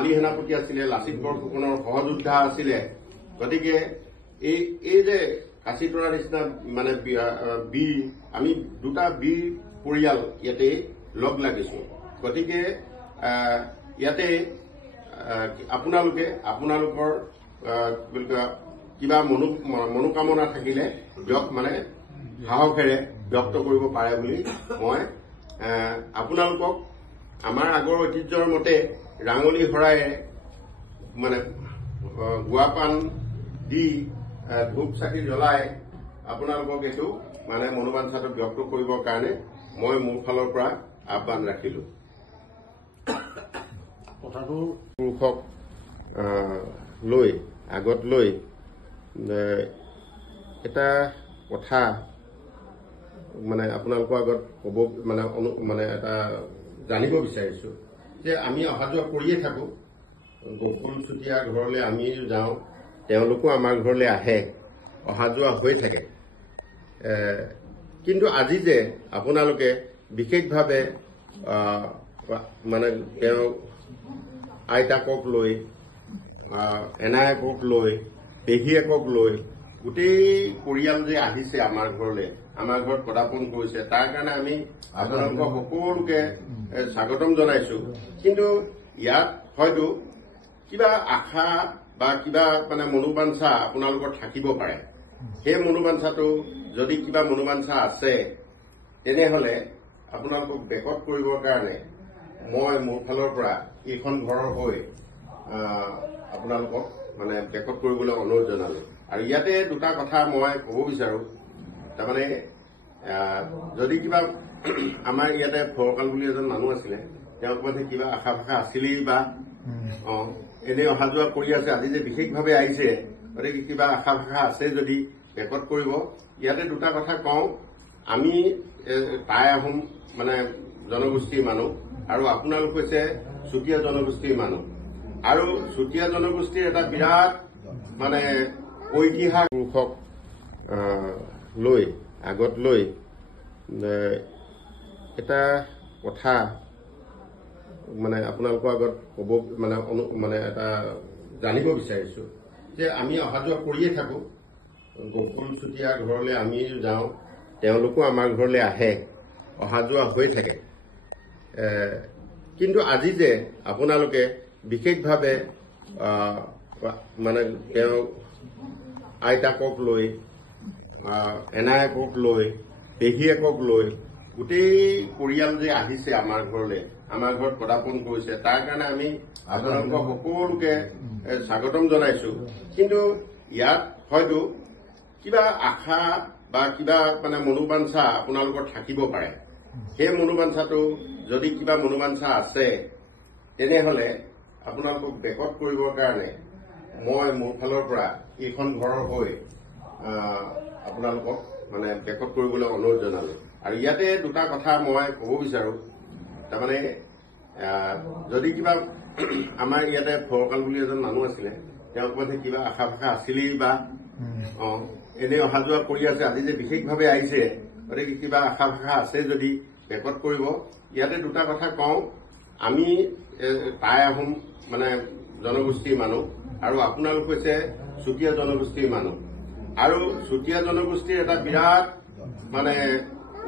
আলী সেনাপতি আছিলে, লাচিত বৰফুকনৰ সহযোদ্ধা আছিলে। গতিকে এই যে কাশীতৰা নিচিনা মানে বীৰ, আমি দুটা বীৰ পৰিয়াল ইয়াতে লগ লাগিছো। গতিকে ইয়াতে আপোনালোকৰ কিবা মনোকামনা থাকিলে মানে সাহসেৰে ব্যক্ত কৰিব পাৰে বুলি মই আপোনালোকক আমাৰ আগৰ ঐতিহ্যৰ মতে ৰাঙলী শৰাইৰে মানে গুৱাপান দি ধূপ চাকি জ্বলাই আপোনালোকক এইটো মানে মনোবাঞ্ছাটো ব্যক্ত কৰিবৰ কাৰণে মই মোৰ ফালৰ পৰা আহ্বান ৰাখিলো। কথাটো পুৰুষক আগত লৈ এটা কথা মানে আপোনালোকৰ আগত ক'ব মানে এটা জানিব বিচাৰিছো যে আমি অহা যোৱা কৰিয়ে থাকো। গকুল চুতীয়া ঘৰলৈ আমি যাওঁ, তেওঁলোকো আমাৰ ঘৰলৈ আহে, অহা যোৱা হৈ থাকে। কিন্তু আজি যে আপোনালোকে বিশেষভাৱে মানে তেওঁ আইতাকক লৈ, এনায়েকক লৈ, পেহীয়েকক লৈ গোটেই পৰিয়াল যে আহিছে আমাৰ ঘৰলৈ, আমাৰ ঘৰত পদাৰ্পণ কৰিছে, তাৰ কাৰণে আমি আপোনালোকক সকলোকে স্বাগতম জনাইছো। কিন্তু ইয়াত হয়তো কিবা আশা বা কিবা মানে মনোবাঞ্ছা আপোনালোকৰ থাকিব পাৰে। সেই মনোবাঞ্ছাটো যদি কিবা মনোবাঞ্ছা আছে তেনেহলে আপোনালোকক বেকত কৰিবৰ কাৰণে মই মোৰ ফালৰ পৰা এইখন ঘৰৰ হৈ আপোনালোকক মানে বেকত কৰিবলৈ অনুৰোধ জনালো। আৰু ইয়াতে দুটা কথা মই ক'ব বিচাৰো। তাৰমানে যদি কিবা আমাৰ ইয়াতে ফৰকাল বুলি এজন মানুহ আছিলে, তেওঁক মানে কিবা আশা ভাষা আছিলেই বা এনে অহা যোৱা কৰি আছে, আজি যে বিশেষভাৱে আহিছে, গতিকে কিবা আশা ভাষা আছে যদি বেকত কৰিব। ইয়াতে দুটা কথা কওঁ, আমি টাই আহোম মানে জনগোষ্ঠীৰ মানুহ আৰু আপোনালোক হৈছে চুতীয়া জনগোষ্ঠীৰ মানুহ। আৰু চুতীয়া জনগোষ্ঠীৰ এটা বিৰাট মানে ঐতিহাসিক পুৰুষক আগত লৈ এটা কথা মানে আপোনালোকৰ আগত ক'ব মানে এটা জানিব বিচাৰিছো যে আমি অহা যোৱা কৰিয়ে থাকো। গকুল চুতীয়া ঘৰলৈ আমি যাওঁ, তেওঁলোকো আমাৰ ঘৰলৈ আহে, অহা যোৱা হৈ থাকে। কিন্তু আজি যে আপোনালোকে বিশেষভাৱে মানে তেওঁ আইতাকক লৈ, এনায়েকক লৈ, পেহীয়েকক লৈ গোটেই পৰিয়াল যে আহিছে আমাৰ ঘৰলৈ, আমাৰ ঘৰত পদাৰ্পণ কৰিছে, তাৰ কাৰণে আমি আপোনালোকক সকলোকে স্বাগতম জনাইছো। কিন্তু ইয়াত হয়তো কিবা আশা বা কিবা মানে মনোবাঞ্ছা আপোনালোকৰ থাকিব পাৰে। সেই মনোবাঞ্ছাটো যদি কিবা মনোবাঞ্ছা আছে তেনেহলে আপোনালোকক বেকত কৰিবৰ কাৰণে মই মোৰ ফালৰ পৰা এইখন ঘৰৰ হৈ আপোনালোকক মানে বেকত কৰিবলৈ অনুৰোধ জনালো। আৰু ইয়াতে দুটা কথা মই ক'ব বিচাৰো। তাৰমানে যদি কিবা আমাৰ ইয়াতে ফৰকাল বুলি এজন মানুহ আছিলে, তেওঁক মানে কিবা আশা ভাষা আছিলেই বা এনে অহা যোৱা কৰি আছে, আজি যে বিশেষভাৱে আহিছে, গতিকে কিবা আশা ভাষা আছে যদি বেকত কৰিব। ইয়াতে দুটা কথা কওঁ, আমি টাই আহোম মানে জনগোষ্ঠীৰ মানুহ আৰু আপোনালোক হৈছে চুতীয়া জনগোষ্ঠীৰ মানুহ। আৰু চুতীয়া জনগোষ্ঠীৰ এটা বিৰাট মানে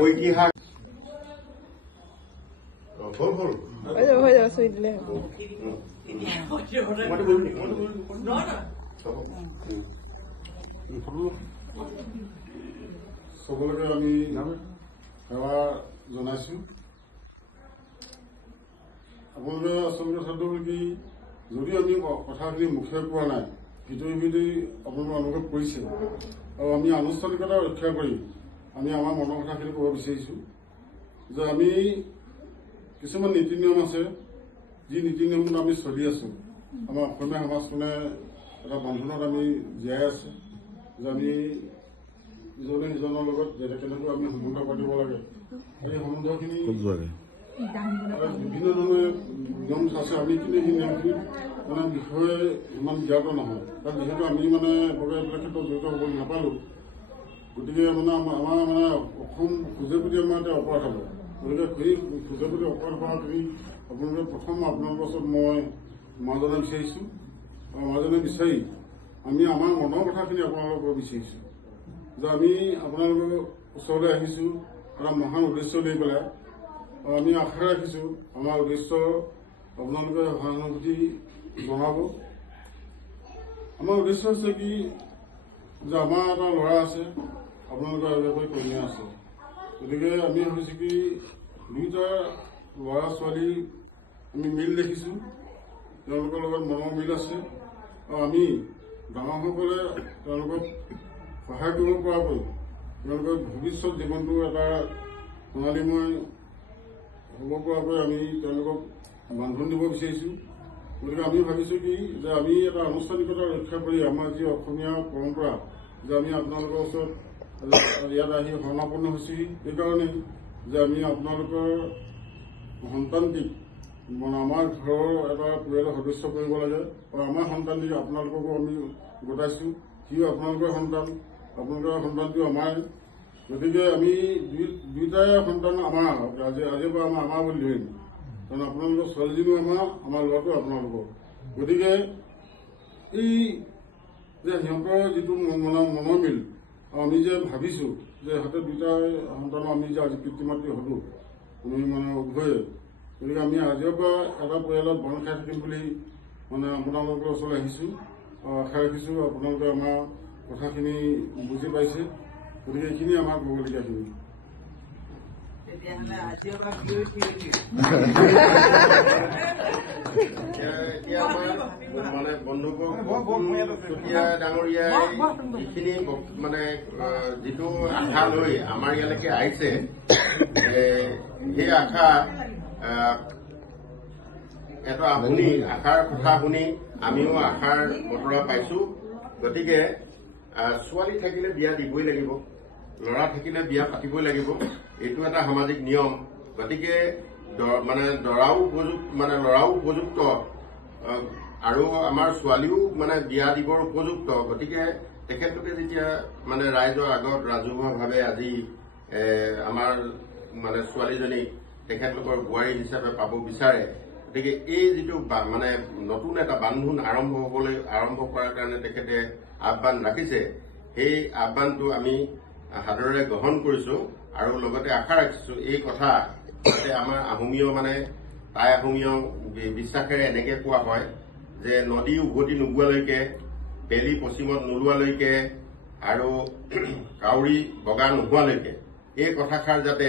ঐতিহাসিক সকলোকে আমি সেৱা জনাইছো। আপোনালোকে আচলতে কথাটো হ'ল কি, যদিও আমি কথাখিনি মুখে পোৱা নাই, ভিতৰি আপোনালোকে অনুভৱ কৰিছে আৰু আমি আনুষ্ঠানিকতা ৰক্ষা কৰি আমি আমাৰ মনৰ কথাখিনি ক'ব বিচাৰিছো যে আমি কিছুমান নীতি নিয়ম আছে, যি নীতি নিয়মত আমি চলি আছো। আমাৰ অসমীয়া সমাজখনে এটা বন্ধনত আমি জীয়াই আছে যে আমি ইজনে সিজনৰ লগত কেনেকৈ আমি সম্বন্ধ পাতিব লাগে। এই সম্বন্ধখিনি বিভিন্ন ধৰণে নিয়ম আছে। আমি কিন্তু সেই নিয়মখিনি মানে বিষয়ে ইমান জ্ঞাত নহয়, কাৰণ যিহেতু আমি মানে এইবিলাক ক্ষেত্ৰত জড়িত হ'ব নাপালো। গতিকে মানে আমাৰ মানে অসম খোজে প্ৰতি আমাৰ এটা অপৰাধ হ'ব। গতিকে সেই খোজে প্ৰতি অপৰাধ কৰাখিনি আপোনালোকে প্ৰথম আপোনালোকৰ ওচৰত মই মাজনে বিচাৰিছোঁ আৰু মাজনে বিচাৰি আমি আমাৰ মনৰ কথাখিনি আপোনালোকক বিচাৰিছোঁ যে আমি আপোনালোকৰ ওচৰলৈ আহিছোঁ এটা মহান উদ্দেশ্য লৈ পেলাই আৰু আমি আশা ৰাখিছোঁ আমাৰ উদ্দেশ্য আপোনালোকে সহানুভূতি জনাব। আমাৰ উদ্দেশ্য হৈছে কি যে আমাৰ এটা ল'ৰা আছে, আপোনালোকৰ এগৰাকী কন্যা আছে, গতিকে আমি ভাবিছোঁ কি দুয়োটা ল'ৰা ছোৱালী আমি মিল দেখিছোঁ, তেওঁলোকৰ লগত মনৰ মিল আছে আৰু আমি ডাঙৰসকলে তেওঁলোকক সহায় কৰিব পৰাকৈ তেওঁলোকৰ ভৱিষ্যত জীৱনটো এটা প্ৰণালীময় হ'ব পৰাকৈ আমি তেওঁলোকক বান্ধোন দিব বিচাৰিছোঁ। গতিকে আমি ভাবিছোঁ কি যে আমি এটা আনুষ্ঠানিকতা ৰক্ষা কৰি আমাৰ যি অসমীয়া পৰম্পৰা যে আমি আপোনালোকৰ ওচৰত ইয়াত আহি শৰণাপন্ন হৈছোঁ সেইকাৰণে যে আমি আপোনালোকৰ সন্তানটিক মানে আমাৰ ঘৰৰ এটা পৰিয়ালৰ সদস্য কৰিব লাগে আৰু আমাৰ সন্তানটিক আপোনালোককো আমি গোটাইছোঁ, সিও আপোনালোকৰ সন্তান, আপোনালোকৰ সন্তানটো আমাৰ। গতিকে আমি দুয়োটাই সন্তান আমাৰ আজিৰ পৰা আমাৰ বুলি ধৰিম, কাৰণ আপোনালোকৰ ছোৱালীজনীও আমাৰ ল'ৰাটো আপোনালোকৰ। গতিকে এই যে সিহঁতৰ যিটো মনৰ মিল আমি যে ভাবিছোঁ যে সিহঁতে দুয়োটা সন্তানৰ আমি যে আজি পিতৃ মাতৃ হ'লোঁ আমি উভয়ে, গতিকে আমি আজিৰ পৰা এটা পৰিয়ালত বন খাই থাকিম বুলি আপোনালোকৰ ওচৰলৈ আহিছোঁ আৰু আশা ৰাখিছোঁ আপোনালোকে আমাৰ কথাখিনি বুজি পাইছে। গতিকে এইখিনি আমাৰ ক'বলগীয়াখিনি। এতিয়া আমাৰ বন্ধুবৰ্গ চুতীয়া ডাঙৰীয়াই যিখিনি যিটো আশা লৈ আমাৰ ইয়ালৈকে আহিছে, সেই আশা এটা আশাৰ কথা শুনি আমিও আশাৰ বতৰা পাইছোঁ। গতিকে ছোৱালী থাকিলে বিয়া দিবই লাগিব, ল'ৰা থাকিলে বিয়া পাতিবই লাগিব, এইটো এটা সামাজিক নিয়ম। গতিকে ল'ৰাও উপযুক্ত আৰু আমাৰ ছোৱালীও বিয়া দিবৰ উপযুক্ত। গতিকে তেখেতলোকে যেতিয়া ৰাইজৰ আগত ৰাজহুৱাভাৱে আজি আমাৰ ছোৱালীজনীক তেখেতলোকৰ বোৱাৰী হিচাপে পাব বিচাৰে, গতিকে এই যিটো নতুন এটা বান্ধোন আৰম্ভ কৰাৰ কাৰণে তেখেতে আহ্বান ৰাখিছে, সেই আহ্বানটো আমি সাদৰেৰে গ্ৰহণ কৰিছোঁ আৰু লগতে আশা ৰাখিছোঁ এই কথা যাতে আমাৰ আহোমীয় টাই আহোমীয় বিশ্বাসেৰে এনেকে কোৱা হয় যে নদী উভতি নোগোৱালৈকে, বেলি পশ্চিমত নোলোৱালৈকে আৰু কাউৰী বগা নোহোৱালৈকে এই কথাষাৰ যাতে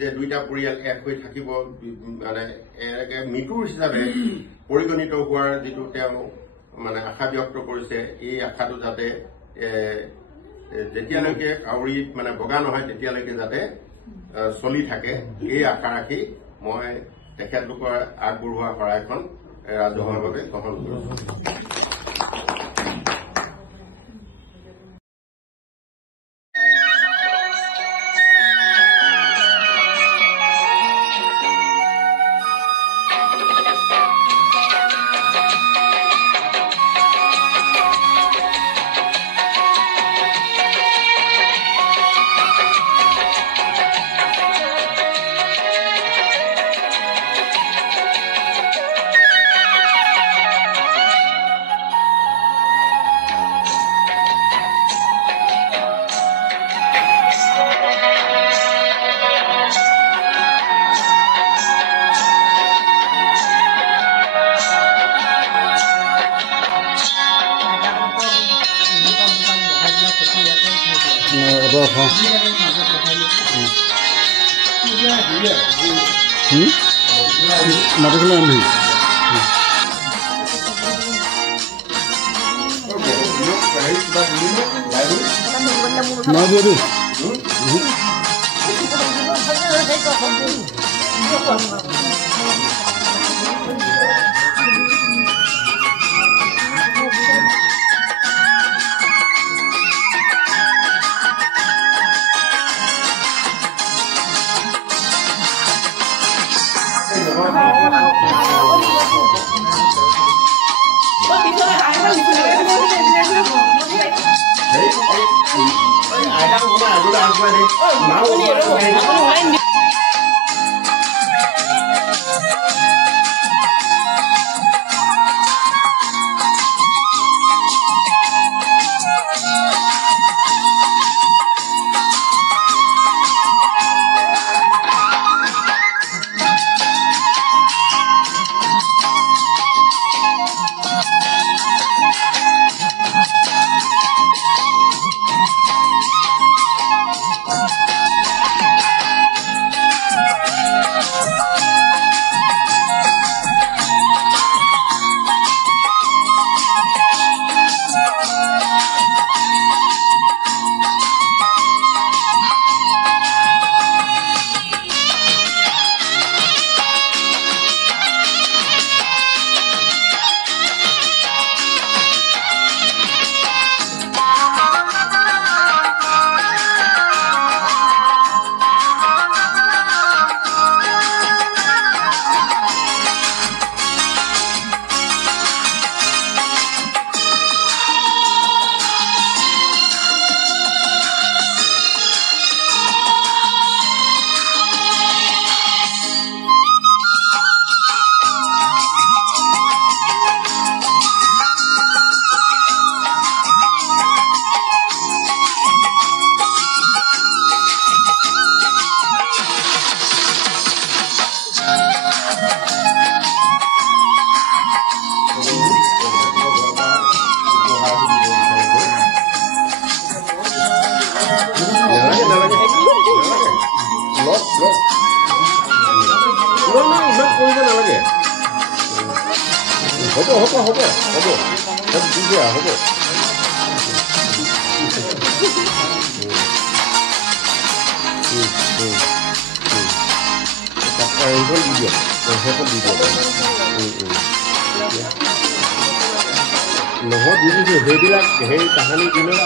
যে দুইটা পৰিয়াল এক হৈ থাকিব এনেকে মৃত্যুৰ হিচাপে পৰিগণিত হোৱাৰ যিটো তেওঁ আশা ব্যক্ত কৰিছে, এই আশাটো যাতে যেতিয়ালৈকে কাউৰী বগা নহয় তেতিয়ালৈকে যাতে চলি থাকে, এই আশা ৰাখি মই তেখেতলোকৰ আগবঢ়োৱা শৰাইখন ৰাজহুৱাভাৱে গ্ৰহণ কৰিছোঁ। মাটিকলে আনবি না দিয়ে দিস হ'ব দি দিয়া হ'ব এইখন দি দিয়ক সেইখন দি দিয়ক নহয় দি দিছোঁ সেইবিলাক সেই তাহানি দিনত